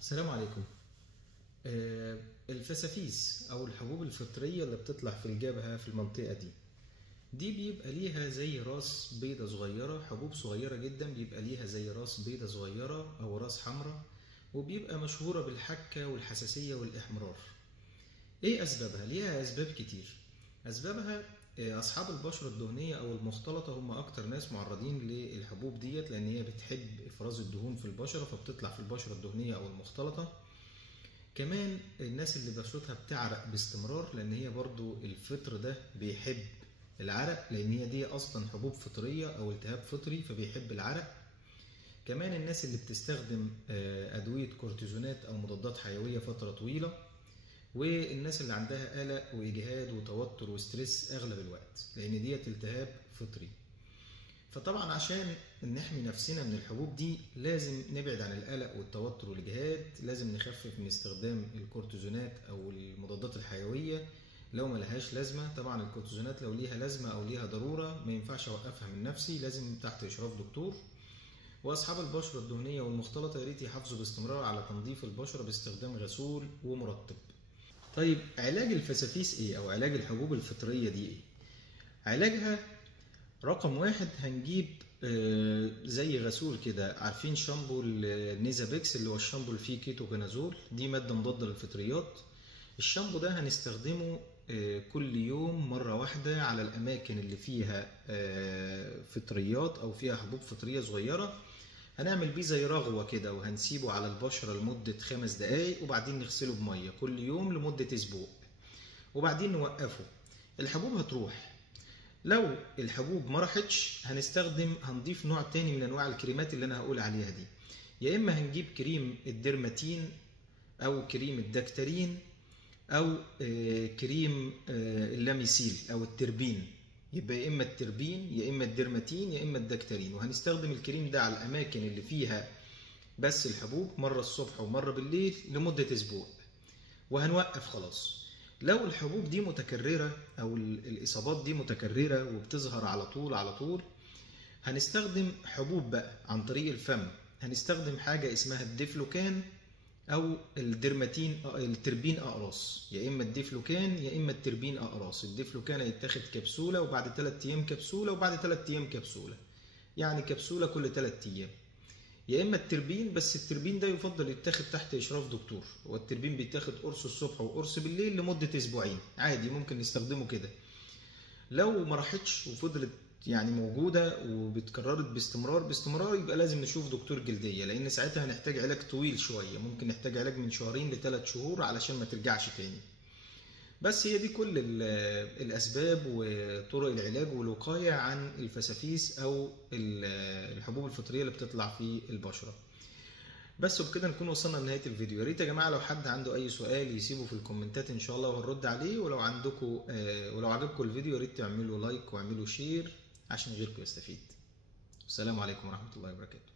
السلام عليكم. الفسافيس أو الحبوب الفطرية اللي بتطلع في الجبهة في المنطقة دي بيبقى ليها زي راس بيضة صغيرة، حبوب صغيرة جدا بيبقى ليها زي راس بيضة صغيرة أو راس حمراء، وبيبقى مشهورة بالحكة والحساسية والإحمرار. إيه أسبابها؟ ليها أسباب كتير. أسبابها أصحاب البشرة الدهنية أو المختلطة هم أكتر ناس معرضين للحبوب ديت، لأن هي بتحب إفراز الدهون في البشرة فبتطلع في البشرة الدهنية أو المختلطة. كمان الناس اللي بشرتها بتعرق باستمرار، لأن هي برضو الفطر ده بيحب العرق، لأن هي دي أصلا حبوب فطرية أو التهاب فطري فبيحب العرق. كمان الناس اللي بتستخدم أدوية كورتيزونات أو مضادات حيوية فترة طويلة، والناس اللي عندها قلق وإجهاد وتوتر وستريس أغلب الوقت، لأن ديت التهاب فطري. فطبعا عشان نحمي نفسنا من الحبوب دي لازم نبعد عن القلق والتوتر والإجهاد، لازم نخفف من استخدام الكورتيزونات أو المضادات الحيوية لو ملهاش لازمة. طبعا الكورتيزونات لو ليها لازمة أو ليها ضرورة ما ينفعش أوقفها من نفسي، لازم تحت إشراف دكتور. وأصحاب البشرة الدهنية والمختلطة ياريت يحافظوا باستمرار على تنظيف البشرة باستخدام غسول ومرطب. طيب علاج الفسافيس ايه او علاج الحبوب الفطرية دي ايه؟ علاجها رقم واحد هنجيب زي غسول كده، عارفين شامبو النيزابيكس اللي هو الشامبو اللي فيه كيتوكونازول، دي مادة مضادة للفطريات. الشامبو ده هنستخدمه كل يوم مرة واحدة على الأماكن اللي فيها فطريات أو فيها حبوب فطرية صغيرة. هنعمل بيه زي رغوة كده وهنسيبه على البشرة لمدة 5 دقايق، وبعدين نغسله بمية كل يوم لمدة أسبوع، وبعدين نوقفه. الحبوب هتروح. لو الحبوب ما راحتش هنضيف نوع تاني من أنواع الكريمات اللي أنا هقول عليها دي. يا إما هنجيب كريم الديرماتين أو كريم الدكترين أو كريم اللاميسيل أو التربين. يبقى يا اما التربين يا اما الديرماتين يا اما الدكترين، وهنستخدم الكريم ده على الاماكن اللي فيها بس الحبوب مرة الصبح ومرة بالليل لمدة اسبوع، وهنوقف خلاص. لو الحبوب دي متكررة او الاصابات دي متكررة وبتظهر على طول هنستخدم حبوب بقى عن طريق الفم. هنستخدم حاجة اسمها الديفلوكان او التربين اقراص، يا اما الديفلوكان يا اما التربين اقراص. الديفلوكان هيتاخد كبسوله وبعد 3 ايام كبسوله وبعد 3 ايام كبسوله، يعني كبسوله كل 3 ايام. يا اما التربين، بس التربين ده يفضل يتاخد تحت اشراف دكتور، والتربين بيتاخد قرص الصبح وقرص بالليل لمده اسبوعين عادي، ممكن نستخدمه كده. لو ما راحتش وفضلت يعني موجودة وبتكررت باستمرار يبقى لازم نشوف دكتور جلدية، لأن ساعتها هنحتاج علاج طويل شوية، ممكن نحتاج علاج من 2 ل3 شهور علشان ما ترجعش تاني. بس هي دي كل الأسباب وطرق العلاج والوقاية عن الفسافيس أو الحبوب الفطرية اللي بتطلع في البشرة. بس وبكده نكون وصلنا لنهاية الفيديو. يا ريت يا جماعة لو حد عنده أي سؤال يسيبه في الكومنتات إن شاء الله وهنرد عليه، ولو عجبكم الفيديو يا ريت تعملوا لايك واعملوا شير عشان غيركم يستفيد. السلام عليكم ورحمة الله وبركاته.